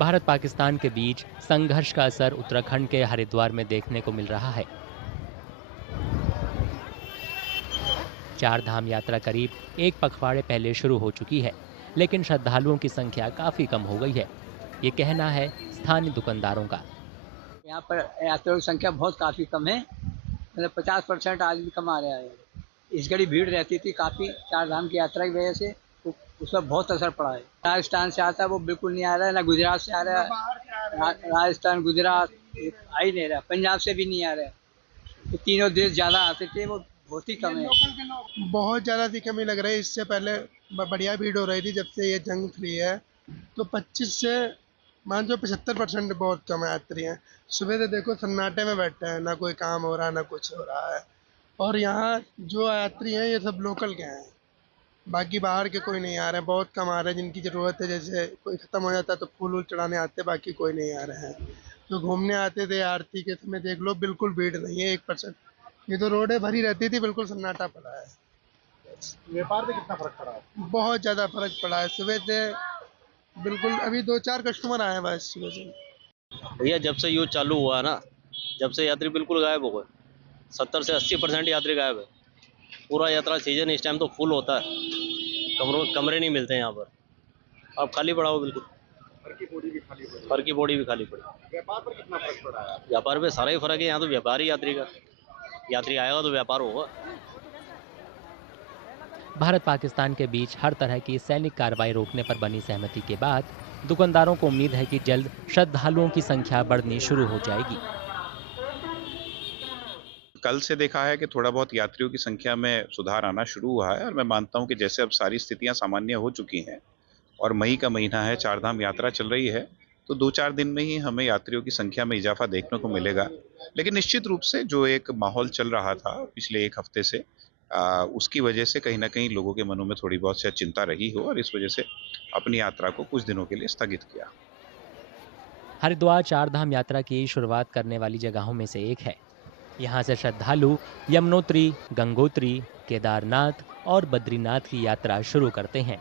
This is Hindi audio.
भारत पाकिस्तान के बीच संघर्ष का असर उत्तराखंड के हरिद्वार में देखने को मिल रहा है। चार धाम यात्रा करीब एक पखवाड़े पहले शुरू हो चुकी है, लेकिन श्रद्धालुओं की संख्या काफी कम हो गई है। ये कहना है स्थानीय दुकानदारों का। यहाँ पर यात्रियों की संख्या बहुत काफ़ी कम है, मतलब 50% आदमी कम आ रहा है। इस घड़ी भीड़ रहती थी काफ़ी, चार धाम की यात्रा की वजह से तो उस पर बहुत असर पड़ा है। राजस्थान से आता है वो बिल्कुल नहीं आ रहा है, ना गुजरात से आ रहा है, राजस्थान गुजरात आ ही नहीं रहा, पंजाब से भी नहीं आ रहा है। तो तीनों देश ज़्यादा आते थे, वो बहुत ही कम है। बहुत ज़्यादा सी कमी लग रही है। इससे पहले बढ़िया भीड़ हो रही थी, जब से ये जंग फ्री है तो 25 से मान जो 75% बहुत कम यात्री हैं। सुबह से देखो सन्नाटे में बैठे हैं, ना कोई काम हो रहा है ना कुछ हो रहा है। और यहाँ जो यात्री हैं ये सब लोकल के हैं, बाकी बाहर के कोई नहीं आ रहे हैं, बहुत कम आ रहे हैं। जिनकी ज़रूरत है, जैसे कोई ख़त्म हो जाता है तो फूल वूल चढ़ाने आते, बाकी कोई नहीं आ रहे हैं। जो घूमने आते थे आरती के समय देख लो बिल्कुल भीड़ नहीं है 1%। ये तो रोडें भरी रहती थी, बिल्कुल सन्नाटा पड़ा है। व्यापार में कितना फर्क पड़ा है? बहुत ज़्यादा फर्क पड़ा है। सुबह से बिल्कुल अभी 2-4 कस्टमर आए हैं बस सुबह से। भैया जब से युद्ध चालू हुआ है ना, जब से यात्री बिल्कुल गायब हो गए। 70 से 80% यात्री गायब है। पूरा यात्रा सीजन इस टाइम तो फुल होता है, कमरे नहीं मिलते यहाँ पर। अब खाली पड़ा हो बिल्कुल। घर की बोरी भी खाली पड़ी है। घर की बॉडी भी खाली पड़ी। व्यापार पर कितना फर्क पड़ा है? व्यापार पे सारा ही फर्क है। यहाँ तो व्यापार ही यात्री का, यात्री आएगा तो व्यापार होगा। भारत पाकिस्तान के बीच हर तरह की सैनिक कार्रवाई रोकने पर बनी सहमति के बाद दुकानदारों को उम्मीद है कि जल्द श्रद्धालुओं की संख्या बढ़नी शुरू हो जाएगी। कल से देखा है कि थोड़ा बहुत यात्रियों की संख्या में सुधार आना शुरू हुआ है और मैं मानता हूं कि जैसे अब सारी स्थितियां सामान्य हो चुकी हैं और मई का महीना है, चार धाम यात्रा चल रही है, तो 2-4 दिन में ही हमें यात्रियों की संख्या में इजाफा देखने को मिलेगा। लेकिन निश्चित रूप से जो एक माहौल चल रहा था पिछले एक हफ्ते से, उसकी वजह से कहीं ना कहीं लोगों के मनों में थोड़ी बहुत शायद चिंता रही हो और इस वजह से अपनी यात्रा को कुछ दिनों के लिए स्थगित किया। हरिद्वार चार धाम यात्रा की शुरुआत करने वाली जगहों में से एक है। यहाँ से श्रद्धालु यमुनोत्री, गंगोत्री, केदारनाथ और बद्रीनाथ की यात्रा शुरू करते हैं।